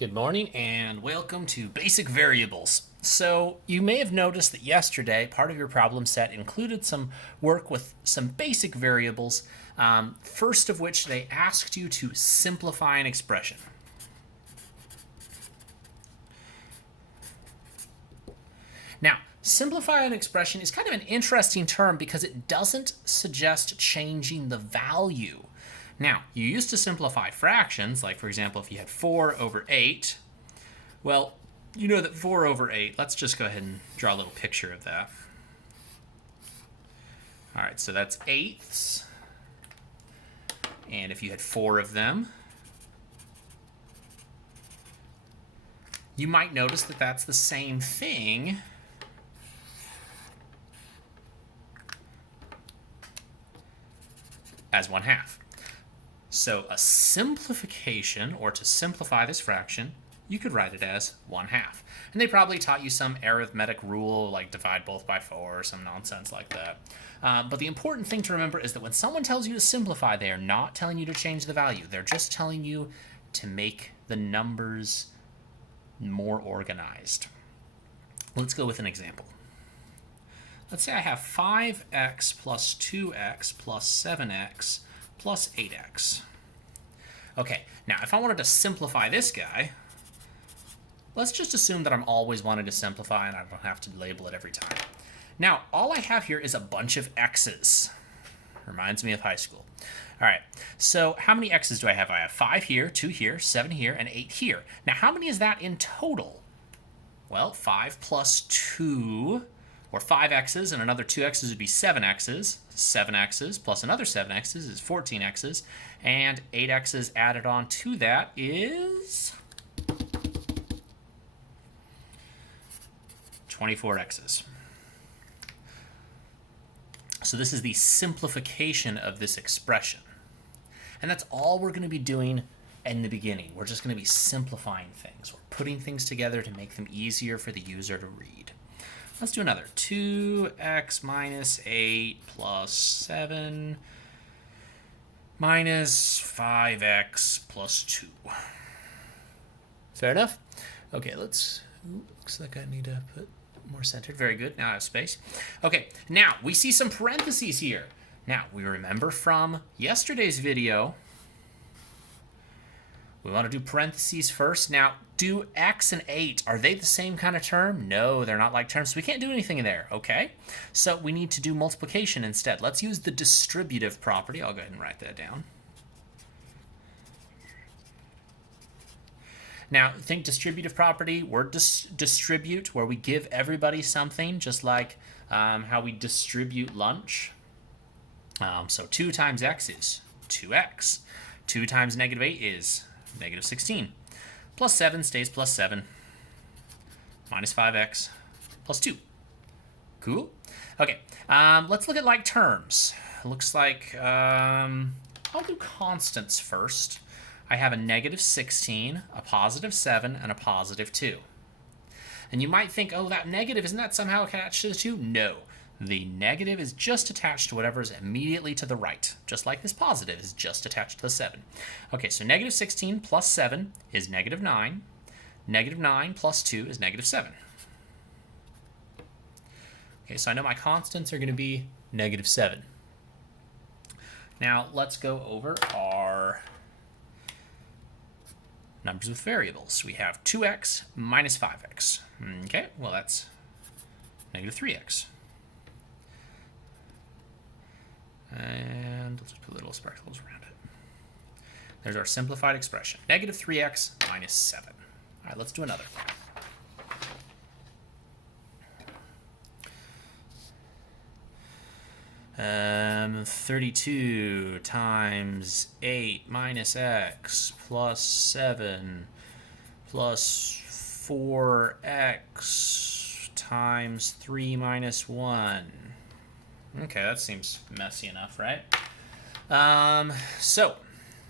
Good morning and welcome to Basic Variables. So you may have noticed that yesterday part of your problem set included some work with some basic variables, first of which they asked you to simplify an expression. Now, simplify an expression is kind of an interesting term because it doesn't suggest changing the value. Now, you used to simplify fractions, like for example, if you had 4 over 8, well, you know that 4 over 8, let's just go ahead and draw a little picture of that. All right, so that's eighths. And if you had 4 of them, you might notice that that's the same thing as 1/2. So a simplification, or to simplify this fraction, you could write it as 1/2. And they probably taught you some arithmetic rule, like divide both by 4 or some nonsense like that. But the important thing to remember is that when someone tells you to simplify, they are not telling you to change the value. They're just telling you to make the numbers more organized. Let's go with an example. Let's say I have 5x plus 2x plus 7x plus 8x. Okay, now if I wanted to simplify this guy, let's just assume that I'm always wanting to simplify and I don't have to label it every time. Now, all I have here is a bunch of x's. Reminds me of high school. All right, so how many x's do I have? I have 5 here, 2 here, 7 here, and 8 here. Now, how many is that in total? Well, 5 plus 2, or 5 x's and another 2 x's would be 7 x's. 7 x's plus another 7 x's is 14 x's. And 8 x's added on to that is 24 x's. So this is the simplification of this expression. And that's all we're going to be doing in the beginning. We're just going to be simplifying things. We're putting things together to make them easier for the user to read. Let's do another. 2x minus 8 plus 7 minus 5x plus 2. Fair enough? Okay, looks like I need to put more centered. Very good. Now I have space. Okay, now we see some parentheses here. Now, we remember from yesterday's video, we want to do parentheses first. Now, do x and 8, are they the same kind of term? No, they're not like terms, so we can't do anything in there, okay? So we need to do multiplication instead. Let's use the distributive property. I'll go ahead and write that down. Now, think distributive property, word distribute, where we give everybody something, just like how we distribute lunch. So 2 times x is 2x. 2 times negative 8 is negative 16. Plus 7 stays plus 7. Minus 5x plus 2. Cool? Okay, let's look at like terms. It looks like I'll do constants first. I have a negative 16, a positive 7, and a positive 2. And you might think, oh, that negative, isn't that somehow attached to the 2? No. The negative is just attached to whatever is immediately to the right, just like this positive is just attached to the 7. Okay, so negative 16 plus 7 is negative 9. Negative 9 plus 2 is negative 7. Okay, so I know my constants are going to be negative 7. Now, let's go over our numbers with variables. We have 2x minus 5x. Okay, well, that's negative 3x. And let's just put little sparkles around it. There's our simplified expression. Negative 3x minus 7. All right, let's do another. Um, 32 times 8 minus x plus 7 plus 4x times 3 minus 1. Okay, that seems messy enough, right? So,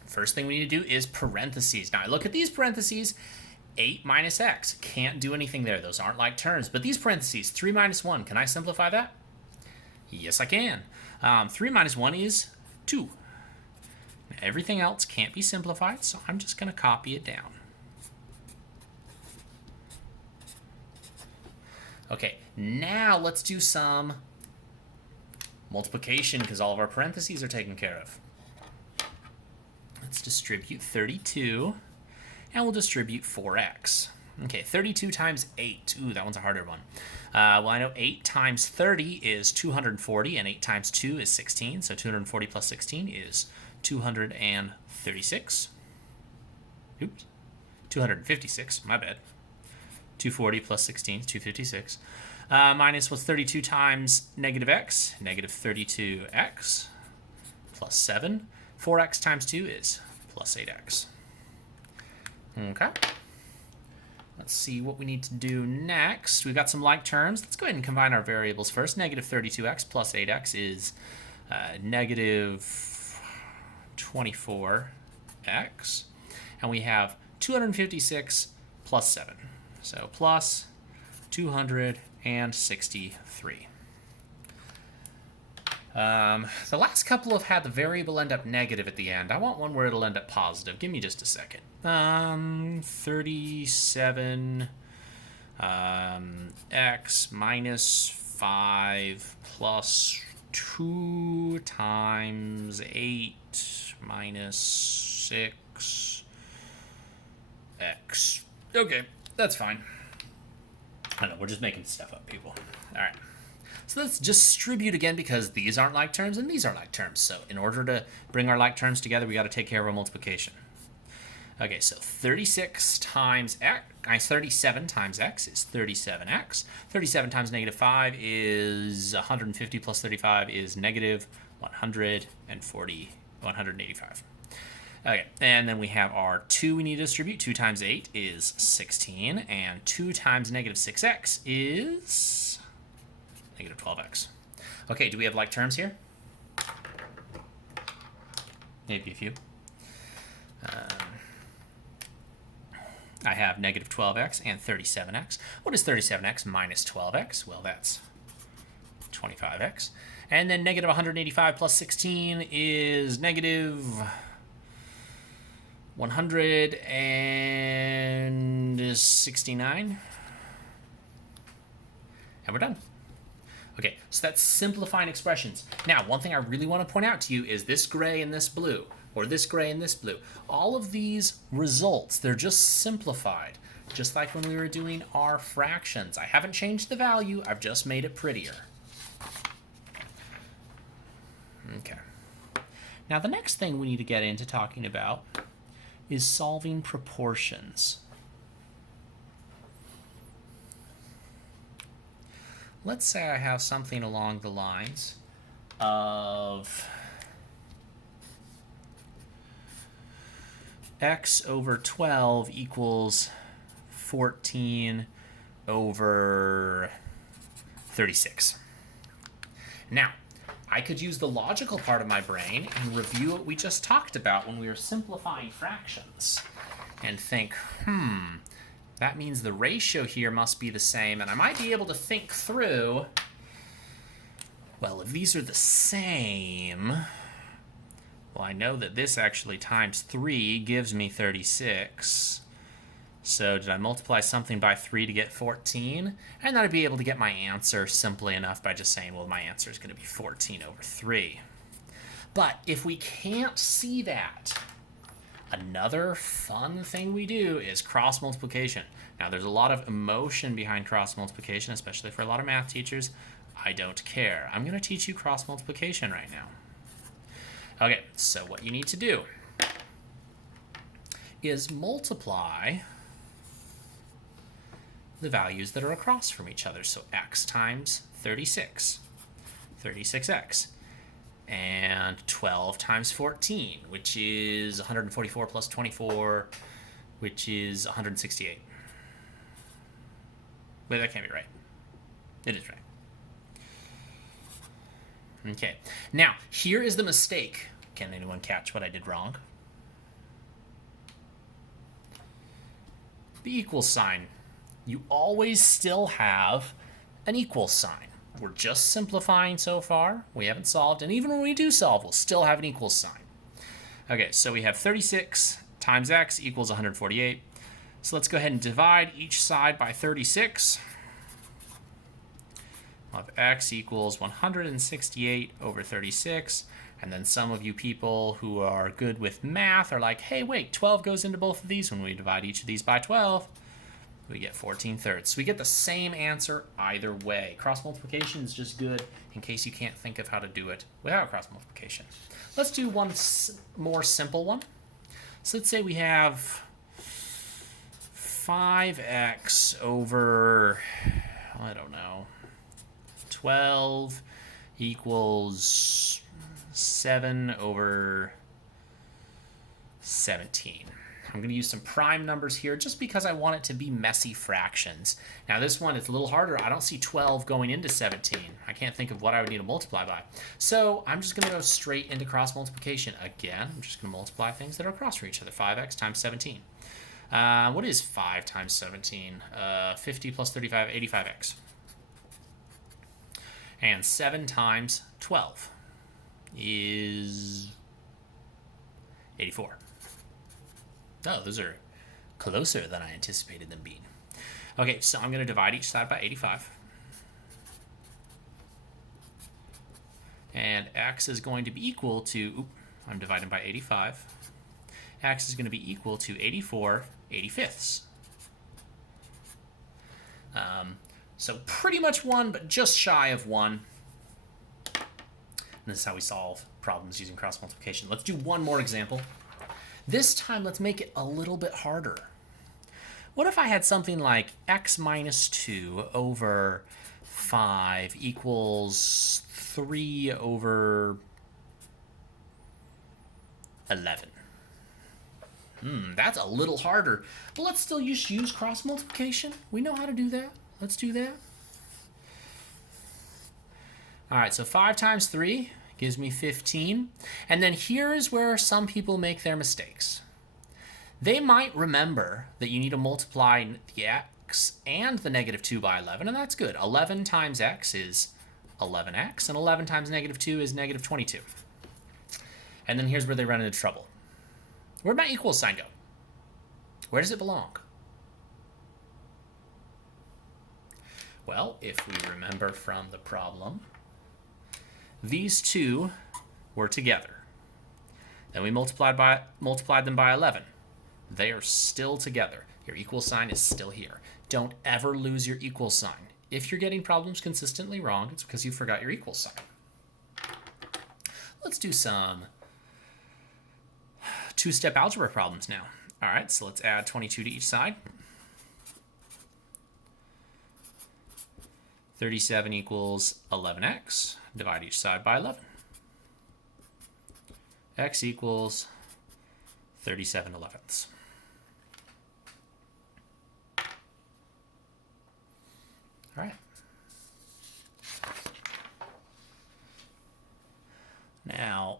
first thing we need to do is parentheses. Now, I look at these parentheses, 8 minus x. Can't do anything there. Those aren't like terms. But these parentheses, 3 minus 1, can I simplify that? Yes, I can. 3 minus 1 is 2. Everything else can't be simplified, so I'm just going to copy it down. Okay, now let's do some multiplication because all of our parentheses are taken care of. Let's distribute 32, and we'll distribute 4x. Okay, 32 times 8. Ooh, that one's a harder one. Well, I know 8 times 30 is 240, and 8 times 2 is 16. So 240 plus 16 is 236. Oops. 256, my bad. 240 plus 16 is 256. Minus what's 32 times negative x? Negative 32x plus 7. 4x times 2 is plus 8x. Okay. Let's see what we need to do next. We've got some like terms. Let's go ahead and combine our variables first. Negative 32x plus 8x is negative 24x. And we have 256 plus 7. So plus 263. The last couple have had the variable end up negative at the end. I want one where it'll end up positive. Give me just a second. 37 x minus 5 plus 2 times 8 minus 6 x. Okay, that's fine. I know, we're just making stuff up, people. All right. So let's distribute again because these aren't like terms and these aren't like terms. So in order to bring our like terms together, we got to take care of our multiplication. Okay, so 37 times x is 37x. 37 times negative 5 is 150 plus 35 is negative 185. Okay, and then we have our 2 we need to distribute. 2 times 8 is 16, and 2 times negative 6x is negative 12x. Okay, do we have like terms here? Maybe a few. I have negative 12x and 37x. What is 37x minus 12x? Well, that's 25x. And then negative 185 plus 16 is negative 169. And we're done. Okay, so that's simplifying expressions. Now, one thing I really want to point out to you is this gray and this blue, or this gray and this blue. All of these results, they're just simplified, just like when we were doing our fractions. I haven't changed the value, I've just made it prettier. Okay. Now, the next thing we need to get into talking about is solving proportions. Let's say I have something along the lines of x over 12 equals 14 over 36. Now, I could use the logical part of my brain and review what we just talked about when we were simplifying fractions and think, that means the ratio here must be the same, and I might be able to think through, well, if these are the same, well, I know that this actually times 3 gives me 36. So did I multiply something by 3 to get 14? And then I'd be able to get my answer simply enough by just saying, well, my answer is going to be 14 over 3. But if we can't see that, another fun thing we do is cross multiplication. Now, there's a lot of emotion behind cross multiplication, especially for a lot of math teachers. I don't care. I'm going to teach you cross multiplication right now. Okay, so what you need to do is multiply the values that are across from each other. So x times 36, 36x. And 12 times 14, which is 144 plus 24, which is 168. Wait, that can't be right. It is right. Okay. Now, here is the mistake. Can anyone catch what I did wrong? The equal sign. You always still have an equal sign. We're just simplifying so far. We haven't solved, and even when we do solve, we'll still have an equal sign. Okay, so we have 36 times x equals 148. So let's go ahead and divide each side by 36. We'll have x equals 168 over 36. And then some of you people who are good with math are like, hey, wait, 12 goes into both of these. When we divide each of these by 12, we get 14/3. So we get the same answer either way. Cross multiplication is just good in case you can't think of how to do it without cross multiplication. Let's do one more simple one. So let's say we have 5x over, I don't know, 12 equals 7 over 17. I'm going to use some prime numbers here just because I want it to be messy fractions. Now this one is a little harder. I don't see 12 going into 17. I can't think of what I would need to multiply by. So I'm just going to go straight into cross multiplication. Again, I'm just going to multiply things that are across from each other. 5x times 17. What is 5 times 17? 50 plus 35, 85x. And 7 times 12 is 84. Oh, those are closer than I anticipated them being. Okay, so I'm going to divide each side by 85. And x is going to be equal to, I'm dividing by 85. X is going to be equal to 84 85ths. So pretty much 1, but just shy of 1. And this is how we solve problems using cross multiplication. Let's do one more example. This time, let's make it a little bit harder. What if I had something like x minus 2 over 5 equals 3 over 11? That's a little harder. But let's still use cross multiplication. We know how to do that. Let's do that. All right, so 5 times 3 gives me 15. And then here's where some people make their mistakes. They might remember that you need to multiply the x and the negative 2 by 11, and that's good. 11 times x is 11x, and 11 times negative 2 is negative 22. And then here's where they run into trouble. Where'd my equals sign go? Where does it belong? Well, if we remember from the problem, these two were together. Then we multiplied them by 11. They are still together. Your equal sign is still here. Don't ever lose your equal sign. If you're getting problems consistently wrong, it's because you forgot your equal sign. Let's do some two-step algebra problems now. All right, so let's add 22 to each side. 37 equals 11x. Divide each side by 11. X equals 37/11. All right. Now,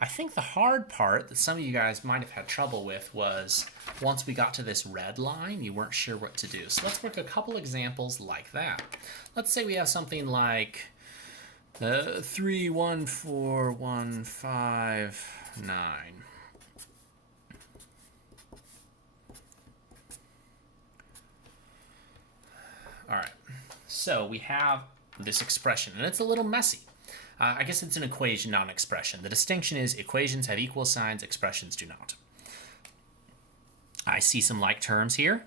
I think the hard part that some of you guys might have had trouble with was once we got to this red line, you weren't sure what to do. So let's work a couple examples like that. Let's say we have something like 3, 1, 4, 1, 5, 9. All right, so we have this expression, and it's a little messy. I guess it's an equation, not an expression. The distinction is equations have equal signs, expressions do not. I see some like terms here.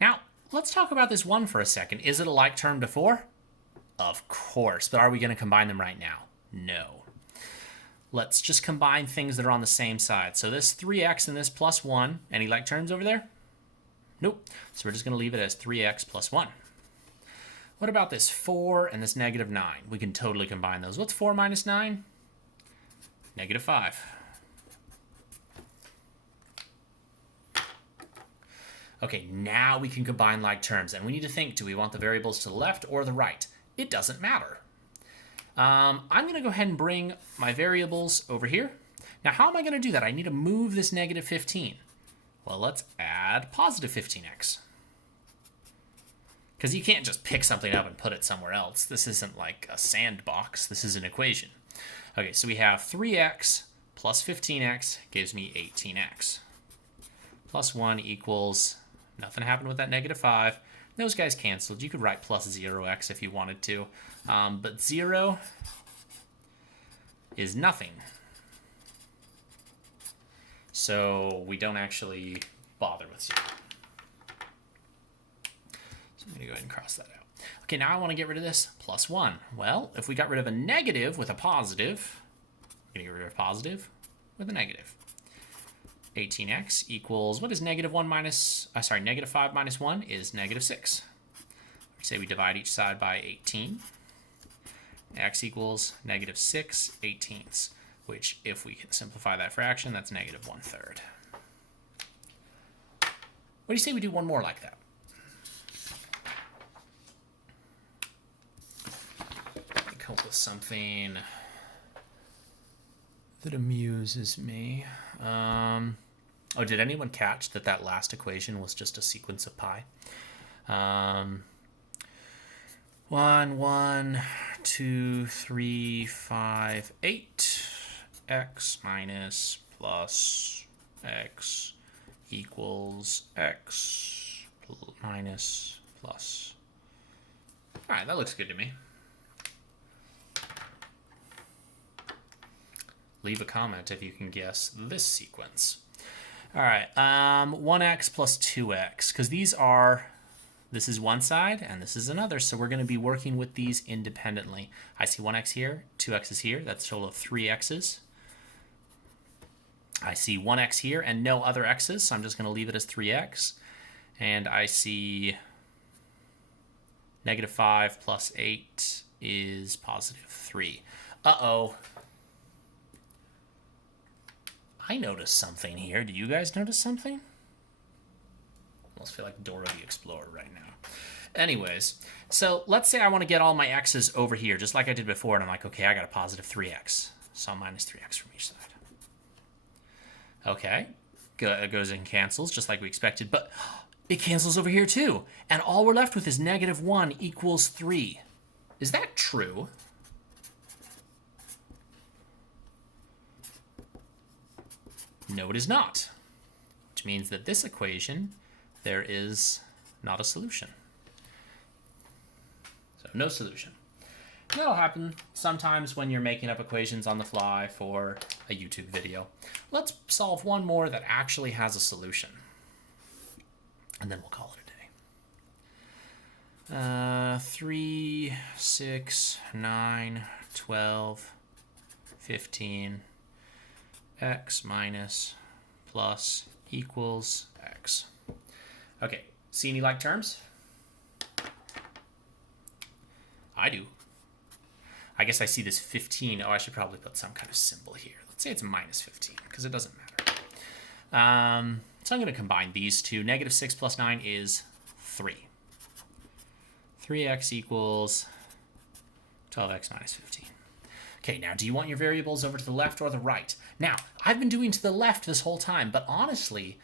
Now, let's talk about this one for a second. Is it a like term to 4? Of course, but are we going to combine them right now? No. Let's just combine things that are on the same side. So this 3x and this plus 1, any like terms over there? Nope. So we're just going to leave it as 3x plus 1. What about this 4 and this negative 9? We can totally combine those. What's 4 minus 9? Negative 5. Okay, now we can combine like terms, and we need to think, do we want the variables to the left or the right? It doesn't matter. I'm going to go ahead and bring my variables over here. Now, how am I going to do that? I need to move this negative 15. Well, let's add positive 15x. Because you can't just pick something up and put it somewhere else. This isn't like a sandbox. This is an equation. Okay, so we have 3x plus 15x gives me 18x. Plus 1 equals Nothing happened with that negative 5. Those guys canceled. You could write plus 0x if you wanted to. But 0 is nothing. So we don't actually bother with 0. So I'm going to go ahead and cross that out. Okay, now I want to get rid of this plus 1. Well, if we got rid of a negative with a positive, we're going to get rid of a positive with a negative. 18x equals, what is negative 1 minus, negative 5 minus 1 is negative 6. We say we divide each side by 18. X equals negative 6/18, which if we can simplify that fraction, that's negative 1/3. What do you say we do one more like that? Let me come up with something that amuses me. Oh, did anyone catch that that last equation was just a sequence of pi? 1, 1, 2, 3, 5, 8. X minus plus x equals x minus plus. All right, that looks good to me. Leave a comment if you can guess this sequence. All right, 1x plus 2x, because this is one side and this is another, so we're going to be working with these independently. I see 1x here, 2x's here, that's a total of 3 x's. I see 1x here and no other x's, so I'm just going to leave it as 3x. And I see negative 5 plus 8 is positive 3. Uh-oh. I noticed something here. Do you guys notice something? Almost feel like Dora the Explorer right now. Anyways, so let's say I want to get all my x's over here, just like I did before, and I'm like, okay, I got a positive 3x. So minus 3x from each side. Okay, it goes and cancels, just like we expected, but it cancels over here too. And all we're left with is negative 1 equals 3. Is that true? No, it is not. Which means that this equation, there is not a solution. So no solution. That'll happen sometimes when you're making up equations on the fly for a YouTube video. Let's solve one more that actually has a solution. And then we'll call it a day. 3, 6, 9, 12, 15, x minus plus equals x. Okay, see any like terms? I do. I guess I see this 15. Oh, I should probably put some kind of symbol here. Let's say it's minus 15, because it doesn't matter. So I'm going to combine these two. Negative 6 plus 9 is 3. 3x equals 12x minus 15. Okay, now do you want your variables over to the left or the right? Now, I've been doing to the left this whole time, but honestly,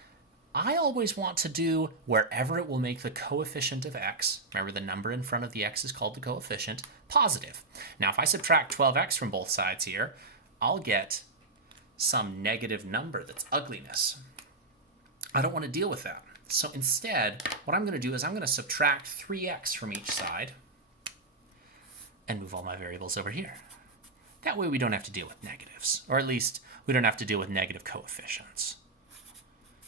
I always want to do wherever it will make the coefficient of x, remember the number in front of the x is called the coefficient, positive. Now, if I subtract 12x from both sides here, I'll get some negative number that's ugliness. I don't want to deal with that. So instead, what I'm going to do is I'm going to subtract 3x from each side and move all my variables over here. That way we don't have to deal with negatives, or at least we don't have to deal with negative coefficients.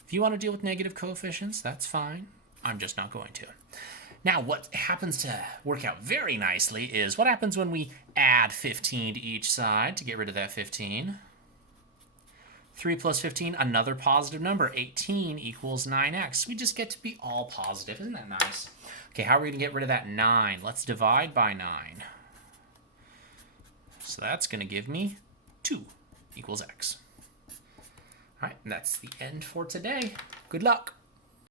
If you want to deal with negative coefficients, that's fine. I'm just not going to. Now, what happens to work out very nicely is what happens when we add 15 to each side to get rid of that 15. 3 plus 15, another positive number. 18 equals 9x. We just get to be all positive. Isn't that nice? Okay, how are we going to get rid of that 9? Let's divide by 9. So that's going to give me 2 equals x. All right, and that's the end for today. Good luck.